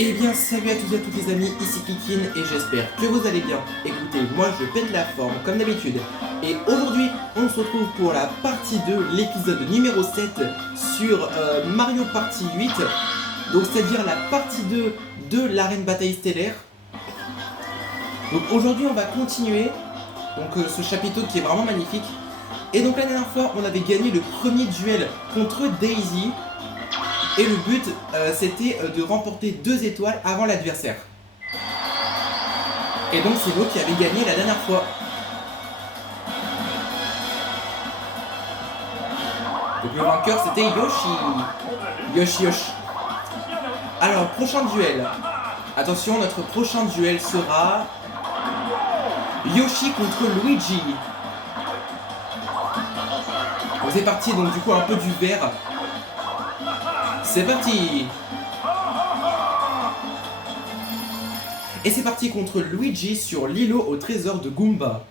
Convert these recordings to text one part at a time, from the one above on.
Eh bien salut à tous et à toutes les amis, ici Kikin et j'espère que vous allez bien. Écoutez, moi je pète la forme comme d'habitude. Et aujourd'hui, on se retrouve pour la partie 2, l'épisode numéro 7 sur Mario Party 8. Donc c'est-à-dire la partie 2 de l'arène bataille stellaire. Donc aujourd'hui on va continuer ce chapitre qui est vraiment magnifique. Et donc la dernière fois on avait gagné le premier duel contre Daisy. Et le but, c'était de remporter 2 étoiles avant l'adversaire. Et donc c'est nous qui avait gagné la dernière fois. Donc le vainqueur c'était Yoshi. Alors, prochain duel. Attention, notre prochain duel sera Yoshi contre Luigi. Donc c'est parti, donc du coup un peu du vert. C'est parti. Et c'est parti contre Luigi sur l'îlot au trésor de Goomba.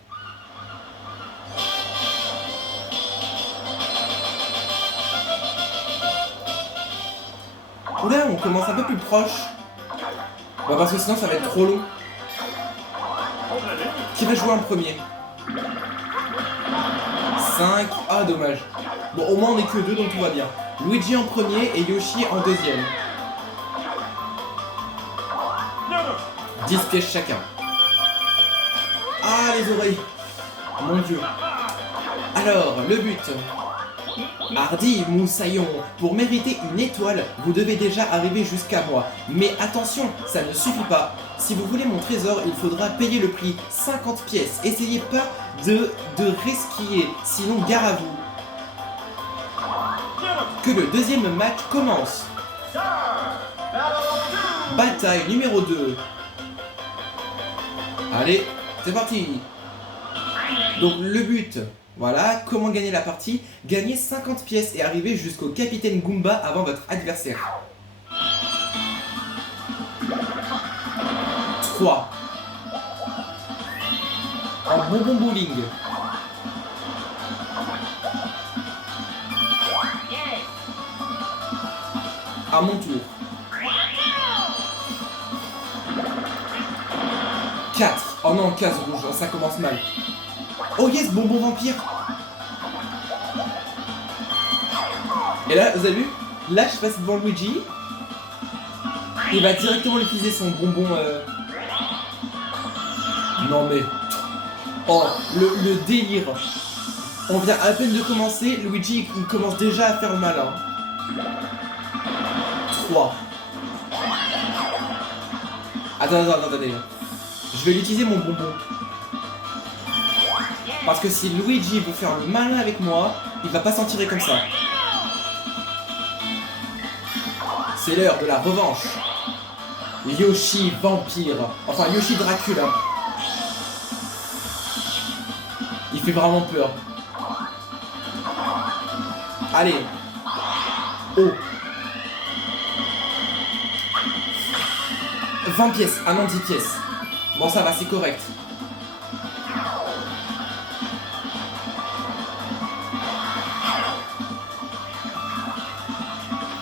Oula, on commence un peu plus proche. Bah parce que sinon ça va être trop long. Qui va jouer en premier? 5. Ah dommage. Bon au moins on est que 2 donc tout va bien. Luigi en premier et Yoshi en deuxième. 10 pièges chacun. Ah les oreilles. Mon dieu. Alors, le but. Hardy Moussaillon, pour mériter une étoile, vous devez déjà arriver jusqu'à moi. Mais attention, ça ne suffit pas. Si vous voulez mon trésor, il faudra payer le prix, 50 pièces. Essayez pas de resquiller, sinon gare à vous. Que le deuxième match commence. Bataille numéro 2. Allez, c'est parti. Donc le but, voilà, comment gagner la partie. Gagner 50 pièces et arriver jusqu'au capitaine Goomba avant votre adversaire. 3. En bonbon bowling. À mon tour. 4. Oh non, case rouge, ça commence mal. Oh yes, bonbon vampire. Et là, vous avez vu? Là, je passe devant Luigi. Il va directement utiliser son bonbon... Non mais... Oh, le délire. On vient à peine de commencer, Luigi il commence déjà à faire le malin. 3. Attendez. Je vais utiliser mon bonbon. Parce que si Luigi veut faire le malin avec moi, il va pas s'en tirer comme ça. C'est l'heure de la revanche. Yoshi vampire. Enfin Yoshi Dracula. Il fait vraiment peur. Allez. Oh. 20 pièces. Ah non, 10 pièces. Bon, ça va, c'est correct.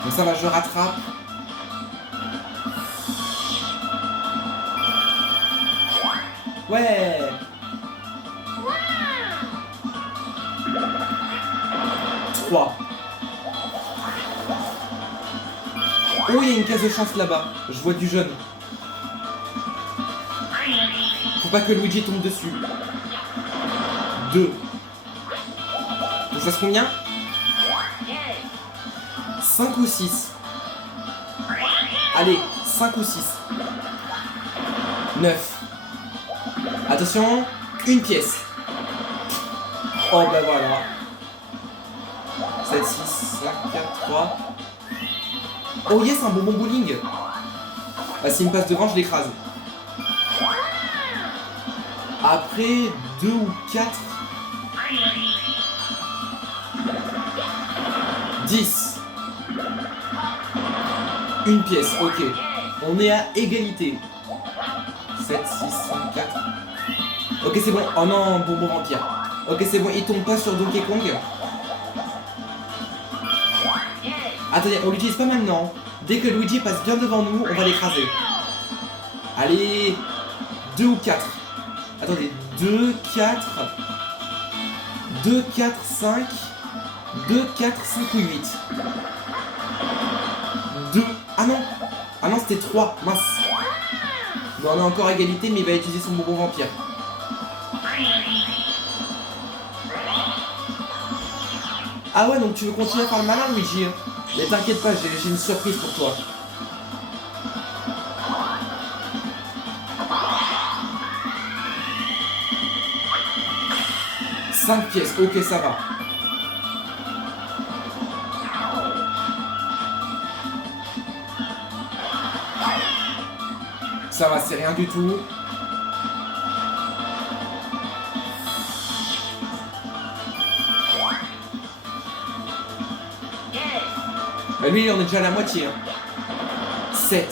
Donc ça va, je rattrape. Ouais. Trois. Oh, il y a une case de chance là-bas. Je vois du jaune. Faut pas que Luigi tombe dessus. 2. Donc ça se combien? 5 ou 6. Allez, 5 ou 6. 9. Attention, une pièce. Oh bah voilà. 7, 6, 5, 4, 3. Oh yes, un bonbon bowling. Bah s'il me passe devant, je l'écrase. Après 2 ou 4. 10. Une pièce, ok. On est à égalité. 7, 6, 5, 4. Ok, c'est bon. Oh non, bonbon vampire. Ok, c'est bon, il tombe pas sur Donkey Kong. Attendez, on l'utilise pas maintenant. Dès que Luigi passe bien devant nous, on va l'écraser. Allez, 2 ou 4. Attendez, 2, 4... 2, 4, 5... 2, 4, 5 ou 8. 2... Ah non. Ah non, c'était 3, mince. Bon, on est encore à égalité, mais il va utiliser son bonbon vampire. Ah ouais, donc tu veux continuer à faire le malin, Luigi? Mais t'inquiète pas, j'ai une surprise pour toi. « 5 pièces, ok, ça va. » Ça va, c'est rien du tout. Bah lui, on est déjà à la moitié. Hein. 7.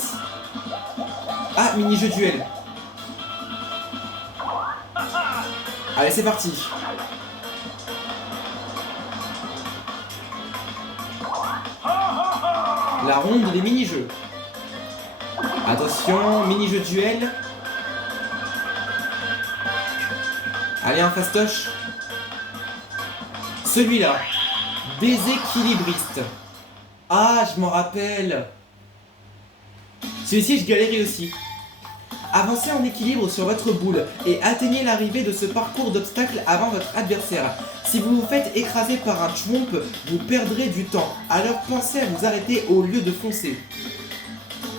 Ah, mini-jeu duel. Allez, c'est parti. La ronde des mini-jeux. Attention, mini-jeu duel. Allez, un fastoche. Celui-là. Déséquilibriste. Ah, je m'en rappelle. Celui-ci, je galérais aussi. Avancez en équilibre sur votre boule et atteignez l'arrivée de ce parcours d'obstacles avant votre adversaire. Si vous vous faites écraser par un chomp, vous perdrez du temps. Alors pensez à vous arrêter au lieu de foncer.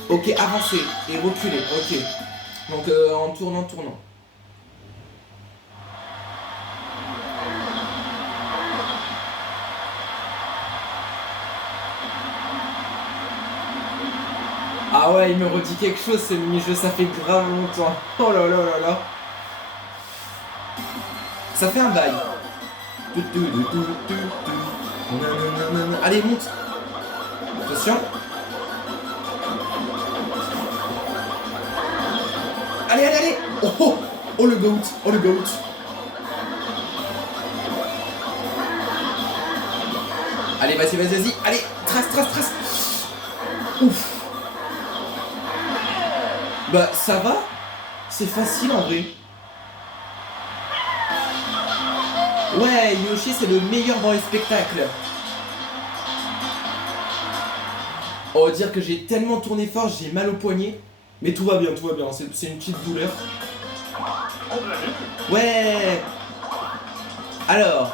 Ok, avancez et reculez. Ok. Donc en tournant. Ah ouais, il me redit quelque chose ce mini-jeu, ça fait grave longtemps. Oh là là là là. Ça fait un bail. Allez, monte. Attention. Allez. Oh le goat. Allez, vas-y. Allez, trace. Ouf. Bah ça va, c'est facile en vrai. Ouais, Yoshi c'est le meilleur dans les spectacles. On va dire que j'ai tellement tourné fort, j'ai mal au poignet. Mais tout va bien, c'est une petite douleur. Ouais. Alors.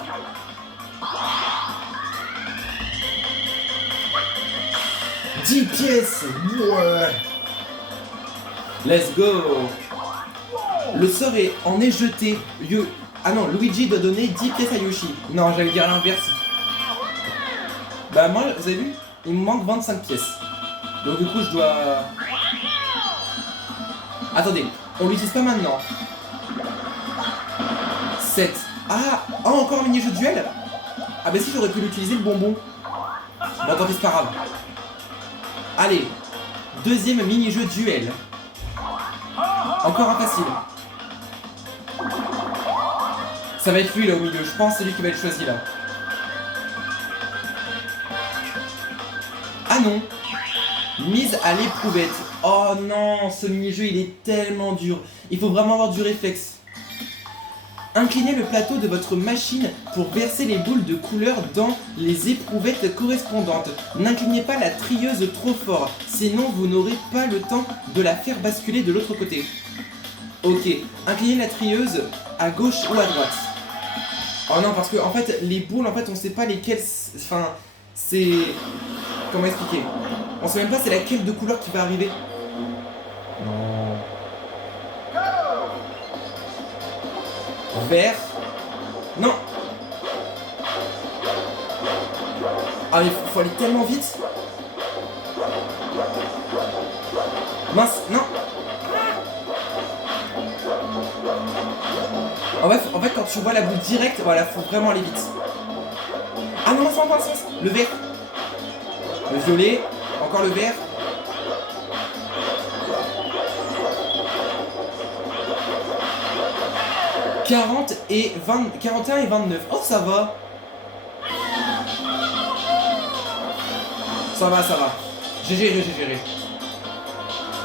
« 10 pièces. Ouais. Let's go. Le sort en est jeté. Ah non, Luigi doit donner 10 pièces à Yoshi. Non, j'allais dire l'inverse. Bah moi, vous avez vu, il me manque 25 pièces. Donc du coup, je dois... Attendez, on l'utilise pas maintenant. 7. Ah, encore un mini-jeu de duel. Ah bah si, j'aurais pu l'utiliser le bonbon. Bon, tant pis, c'est pas grave. Allez, deuxième mini-jeu duel. Encore un facile. Ça va être lui là au milieu, je pense que c'est lui qui va être choisi là. Ah non. Mise à l'éprouvette. Oh non, ce mini-jeu il est tellement dur. Il faut vraiment avoir du réflexe. Inclinez le plateau de votre machine pour verser les boules de couleur dans les éprouvettes correspondantes. N'inclinez pas la trieuse trop fort, sinon vous n'aurez pas le temps de la faire basculer de l'autre côté. Ok, inclinez la trieuse à gauche ou à droite. Oh non, parce que en fait, les boules, en fait, on sait pas lesquelles... Enfin, c'est... Comment expliquer? On sait même pas c'est laquelle de couleur qui va arriver. Non. Vert. Non. Ah mais faut aller tellement vite. Mince, non. En fait, quand tu vois la boule directe, voilà, faut vraiment aller vite. Ah non, ça va pas le sens. Le vert. Le violet. Encore le vert. « 41 et 29. Oh, ça va. Ça va. J'ai géré, j'ai géré.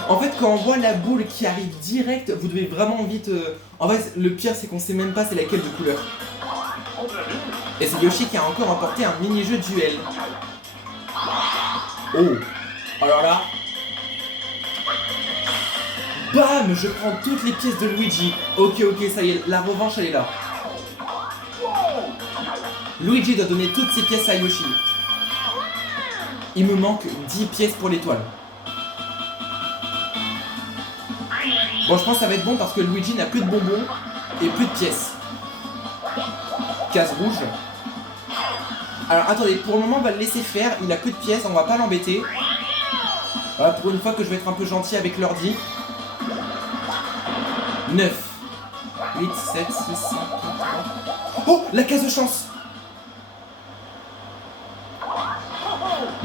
En fait, quand on voit la boule qui arrive direct, vous devez vraiment vite... En fait, le pire, c'est qu'on sait même pas c'est laquelle de couleur. Et c'est Yoshi qui a encore emporté un mini-jeu duel. Oh. Alors là... Bam! Je prends toutes les pièces de Luigi. Ok, ça y est, la revanche, elle est là. Luigi doit donner toutes ses pièces à Yoshi. Il me manque 10 pièces pour l'étoile. Bon, je pense que ça va être bon parce que Luigi n'a plus de bonbons et plus de pièces. Case rouge. Alors attendez, pour le moment on va le laisser faire, il a plus de pièces, on va pas l'embêter. Voilà, pour une fois que je vais être un peu gentil avec l'ordi. 9, 8, 7, 6, 5, 4, 3... Oh, la case de chance.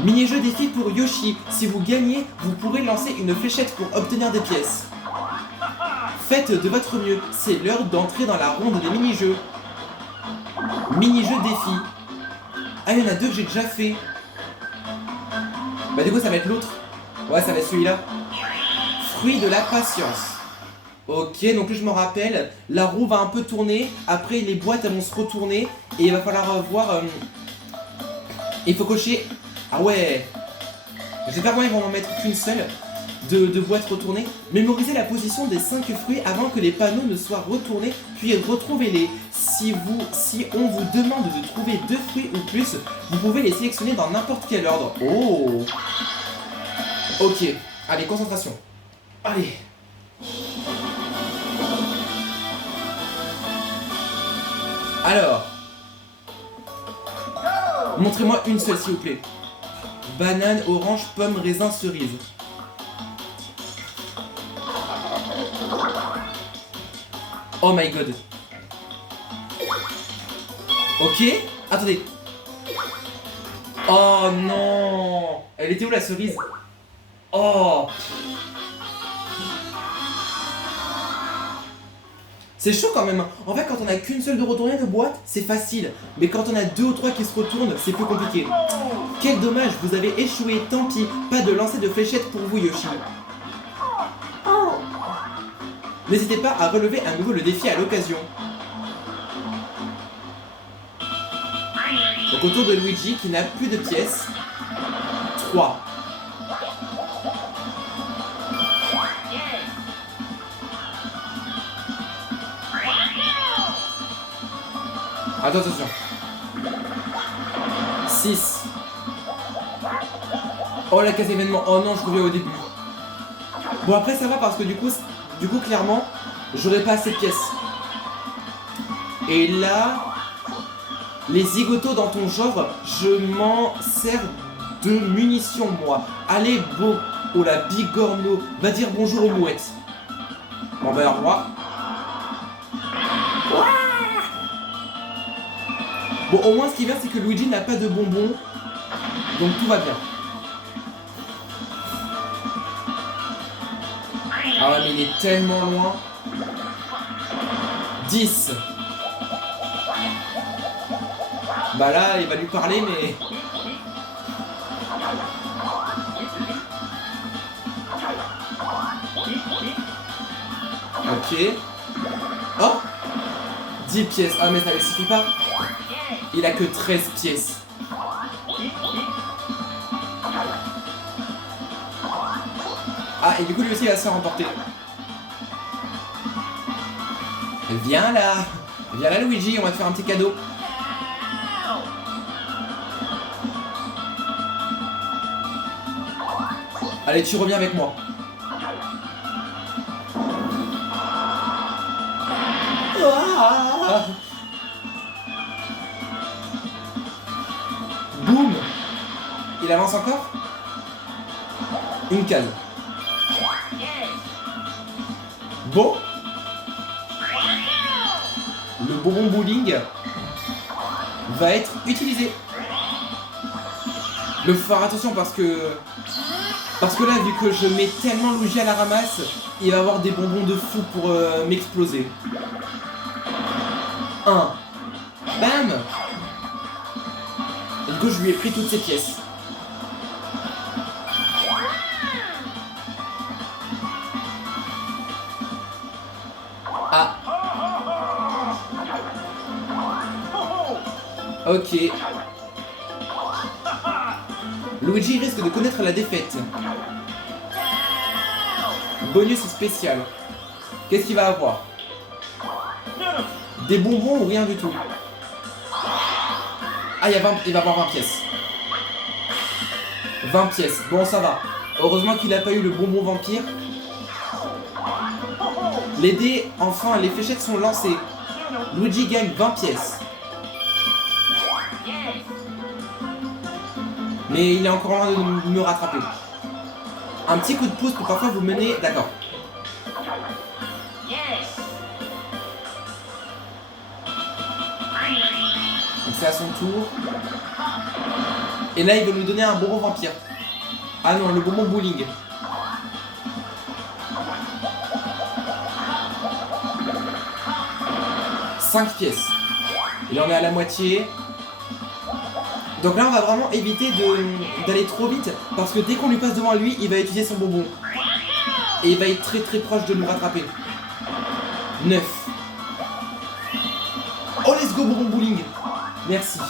Mini-jeu défi pour Yoshi. Si vous gagnez, vous pourrez lancer une fléchette pour obtenir des pièces. Faites de votre mieux, c'est l'heure d'entrer dans la ronde des mini-jeux. Mini-jeu défi. Ah, il y en a deux que j'ai déjà fait. Bah du coup ça va être l'autre. Ouais, ça va être celui-là. Fruit de la patience. Ok, donc là je me rappelle, la roue va un peu tourner, après les boîtes elles vont se retourner, et il va falloir voir... il faut cocher... Ah ouais. J'espère qu'ils vont en mettre qu'une seule de boîtes retournées. Mémorisez la position des 5 fruits avant que les panneaux ne soient retournés, puis retrouvez-les. Si on vous demande de trouver 2 fruits ou plus, vous pouvez les sélectionner dans n'importe quel ordre. Oh. Ok, allez, concentration. Allez. Alors, montrez-moi une seule s'il vous plaît. Banane, orange, pomme, raisin, cerise. Oh my god. Ok, attendez. Oh non. Elle était où la cerise? Oh. C'est chaud quand même. En fait, quand on a qu'une seule de retournée de boîte, c'est facile. Mais quand on a 2 ou 3 qui se retournent, c'est plus compliqué. Quel dommage, vous avez échoué, tant pis. Pas de lancer de fléchettes pour vous, Yoshi. N'hésitez pas à relever à nouveau le défi à l'occasion. Donc autour de Luigi qui n'a plus de pièces. 3. Attention. 6. Oh la case événement. Oh non, je reviens au début. Bon après ça va parce que du coup clairement j'aurais pas assez de pièces. Et là, les zigotos dans ton genre, je m'en sers de munitions moi. Allez beau, oh la bigorneau, va dire bonjour aux mouettes. Bon bah au revoir. Bon au moins ce qui est bien c'est que Luigi n'a pas de bonbons, donc tout va bien. Ah ouais mais il est tellement loin. 10. Bah là il va lui parler mais... Ok. Oh 10 pièces. Ah mais ça ne suffit pas. Il a que 13 pièces. Ah et du coup lui aussi il va se faire remporter. Viens là. Viens là Luigi, on va te faire un petit cadeau. Allez, tu reviens avec moi. Ah boum. Il avance encore. Une case. Bon. Le bonbon bowling va être utilisé. Mais faut faire attention parce que là, vu que je mets tellement Luigi à la ramasse, il va avoir des bonbons de fou pour m'exploser. 1. Bam. Et du coup, je lui ai pris toutes ses pièces. Ok. Luigi risque de connaître la défaite. Bonus spécial. Qu'est-ce qu'il va avoir? Des bonbons ou rien du tout? Ah, il va avoir 20 pièces. 20 pièces. Bon, ça va. Heureusement qu'il n'a pas eu le bonbon vampire. Les dés, enfin, les fléchettes sont lancées. Luigi gagne 20 pièces. Mais il est encore loin de me rattraper. Un petit coup de pouce pour parfois vous mener... D'accord. Donc c'est à son tour. Et là, il veut nous donner un bonbon vampire. Ah non, le bonbon bowling. « 5 pièces. Il en est à la moitié. Donc là, on va vraiment éviter d'aller trop vite. Parce que dès qu'on lui passe devant lui, il va utiliser son bonbon. Et il va être très très proche de nous rattraper. 9. Oh, let's go, bonbon bowling. Merci.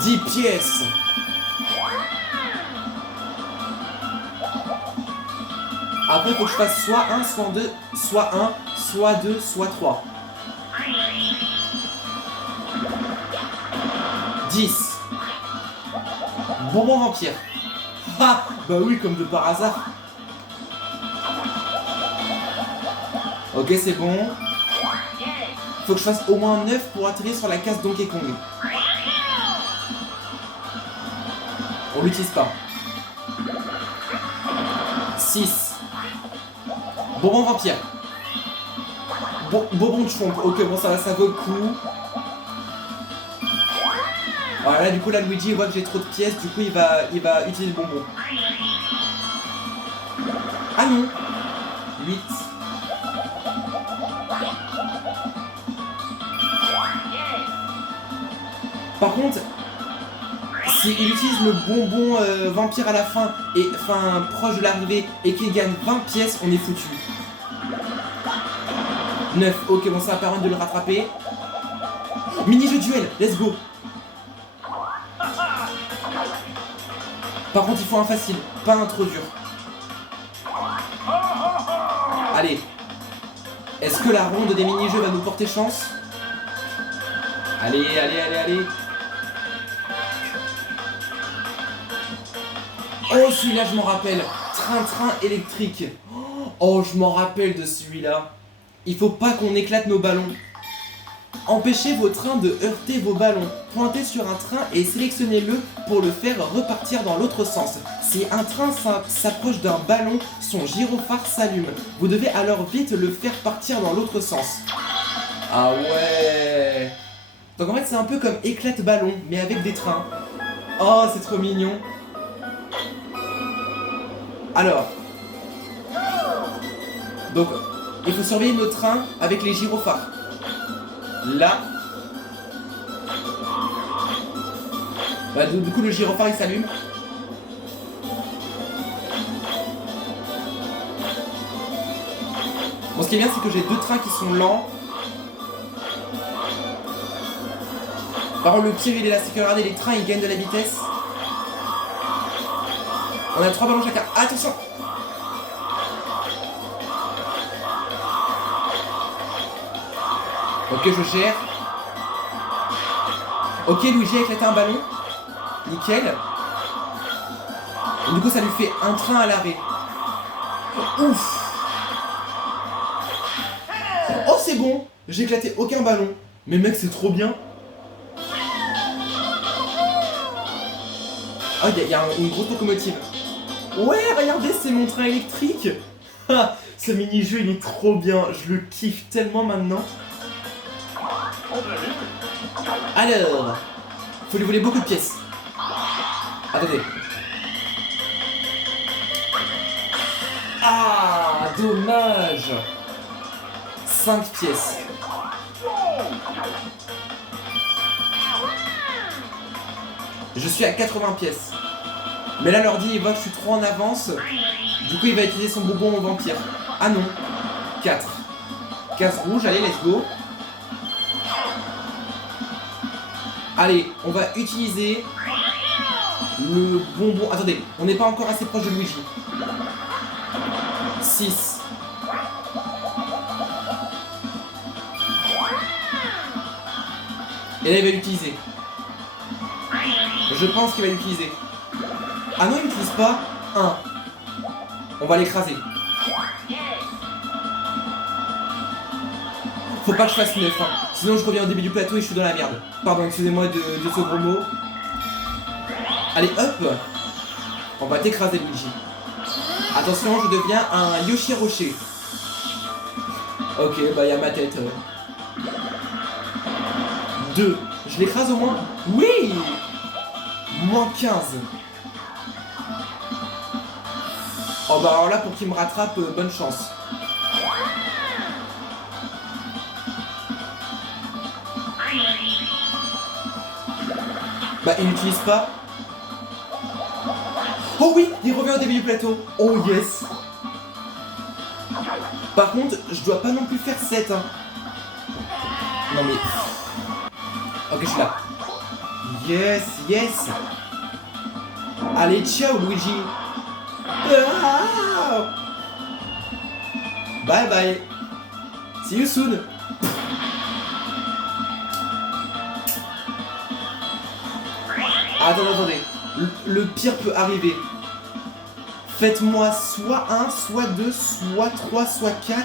10 pièces. Après, il faut que je fasse soit 1, soit 2, soit 1, soit 2, soit 3. 10. Bonbon vampire. Ah, bah oui, comme de par hasard. Ok, c'est bon. Faut que je fasse au moins 9 pour atterrir sur la case Donkey Kong. On l'utilise pas. 6. Bonbon vampire. Bonbon de chomp. Ok, bon, ça vaut le coup. Voilà, du coup, là, Luigi, il voit que j'ai trop de pièces. Du coup, il va utiliser le bonbon. Ah non. 8. Par contre, s'il utilise le bonbon vampire à la fin, et enfin proche de l'arrivée, et qu'il gagne 20 pièces, on est foutu. 9, ok, bon, ça va permettre de le rattraper. Mini-jeu duel, let's go. Par contre, il faut un facile, pas un trop dur. Allez. Est-ce que la ronde des mini-jeux va nous porter chance? Allez, allez, allez, allez. Oh, celui-là, je m'en rappelle. Train-train électrique. Oh, je m'en rappelle de celui-là. Il faut pas qu'on éclate nos ballons. Empêchez vos trains de heurter vos ballons. Pointez sur un train et sélectionnez-le pour le faire repartir dans l'autre sens. Si un train s'approche d'un ballon, son gyrophare s'allume. Vous devez alors vite le faire partir dans l'autre sens. Ah ouais. Donc en fait, c'est un peu comme éclate ballon, mais avec des trains. Oh, c'est trop mignon. Alors, donc, il faut surveiller nos trains avec les gyrophares. Là. Bah, du coup, le gyrophare, il s'allume. Bon, ce qui est bien, c'est que j'ai deux trains qui sont lents. Par contre, le pire, il est là, c'est que regardez, les trains, ils gagnent de la vitesse. On a 3 ballons chacun. Attention! Ok, je gère. Ok, Luigi a éclaté un ballon. Nickel. Et du coup, ça lui fait un train à l'arrêt. Ouf! Oh, c'est bon! J'ai éclaté aucun ballon. Mais mec, c'est trop bien. Ah, il y a une grosse locomotive. Ouais, regardez, c'est mon train électrique. Ce mini-jeu, il est trop bien. Je le kiffe tellement maintenant. Alors, faut lui voler beaucoup de pièces. Attendez. Ah, dommage. 5 pièces. Je suis à 80 pièces. Mais là, l'ordi, il voit que je suis trop en avance. Du coup, il va utiliser son bonbon au vampire. Ah non. 4. Case rouge, allez, let's go. Allez, on va utiliser le bonbon. Attendez, on n'est pas encore assez proche de Luigi. 6. Et là, il va l'utiliser. Je pense qu'il va l'utiliser. Ah non, il n'utilise pas. 1. On va l'écraser. Faut pas que je fasse 9, hein. Sinon je reviens au début du plateau et je suis dans la merde. Pardon, excusez-moi de ce gros mot. Allez, hop. On va t'écraser, Luigi. Attention, je deviens un Yoshi Rocher. Ok, bah il y a ma tête. 2. Je l'écrase au moins. Oui. Moins 15. Oh bah alors là, pour qu'il me rattrape, bonne chance. Bah il n'utilise pas. Oh oui, il revient au début du plateau. Oh yes. Par contre, je dois pas non plus faire 7 hein. Non mais... Ok, je suis là. Yes, yes. Allez, ciao Luigi. Ah. Bye bye. See you soon. Attendez. Le pire peut arriver. Faites-moi soit 1, soit 2, soit 3, soit 4,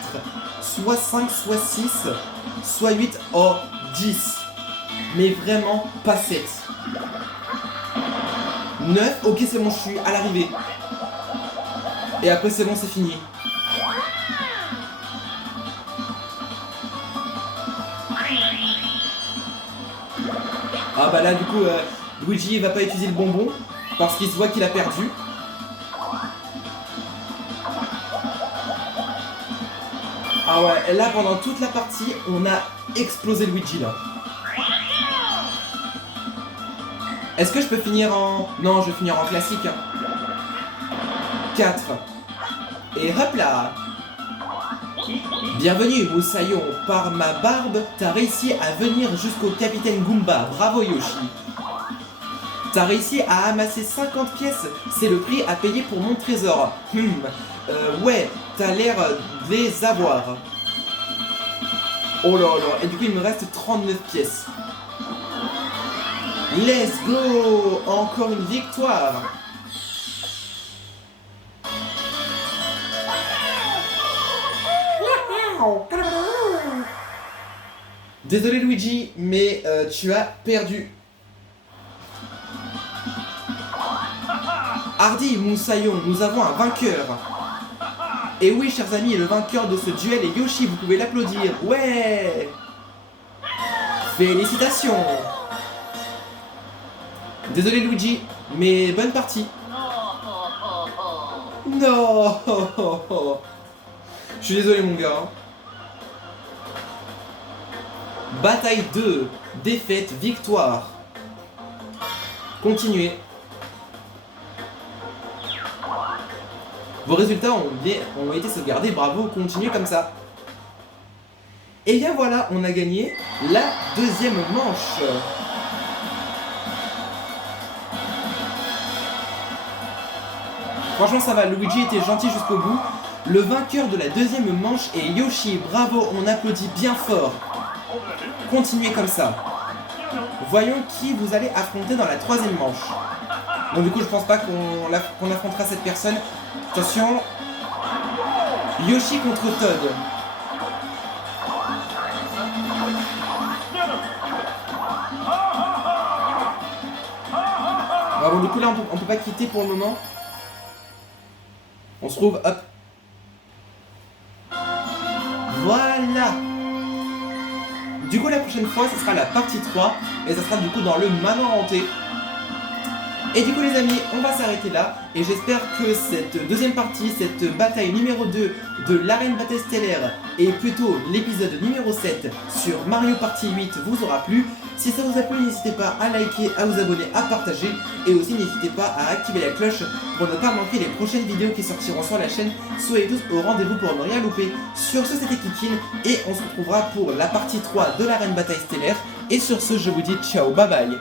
soit 5, soit 6, soit 8, oh 10. Mais vraiment pas 7. 9, ok c'est bon, je suis à l'arrivée. Et après c'est bon, c'est fini. Ah bah là du coup Luigi va pas utiliser le bonbon parce qu'il se voit qu'il a perdu. Ah ouais, et là pendant toute la partie on a explosé Luigi là. Est-ce que je peux finir en... Non, je vais finir en classique. 4. Et hop là. Bienvenue Moussaillon, par ma barbe, t'as réussi à venir jusqu'au capitaine Goomba, bravo Yoshi. T'as réussi à amasser 50 pièces, c'est le prix à payer pour mon trésor. Ouais, t'as l'air de les avoir. Oh là là, et du coup il me reste 39 pièces. Let's go! Encore une victoire! Désolé Luigi, mais tu as perdu. Hardy, Moussaillon, nous avons un vainqueur. Et oui, chers amis, le vainqueur de ce duel est Yoshi, vous pouvez l'applaudir. Ouais! Félicitations! Désolé Luigi, mais bonne partie. Non. Je suis désolé mon gars. Bataille 2. Défaite, victoire. Continuez. Vos résultats ont été sauvegardés, bravo, continuez comme ça. Et bien voilà, on a gagné la deuxième manche. Franchement ça va, Luigi était gentil jusqu'au bout. Le vainqueur de la deuxième manche est Yoshi, bravo, on applaudit bien fort. Continuez comme ça. Voyons qui vous allez affronter dans la troisième manche. Donc du coup je pense pas qu'on affrontera cette personne. Attention. Yoshi contre Todd. Ah bon, du coup là on peut pas quitter pour le moment. On se trouve, hop. Voilà. Du coup la prochaine fois ce sera la partie 3. Et ça sera du coup dans le manoir hanté. Et du coup les amis, on va s'arrêter là, et j'espère que cette deuxième partie, cette bataille numéro 2 de l'arène bataille stellaire, et plutôt l'épisode numéro 7 sur Mario Party 8 vous aura plu. Si ça vous a plu, n'hésitez pas à liker, à vous abonner, à partager, et aussi n'hésitez pas à activer la cloche pour ne pas manquer les prochaines vidéos qui sortiront sur la chaîne. Soyez tous au rendez-vous pour ne rien louper. Sur ce, c'était Kikine, et on se retrouvera pour la partie 3 de l'arène bataille stellaire. Et sur ce, je vous dis ciao, bye bye.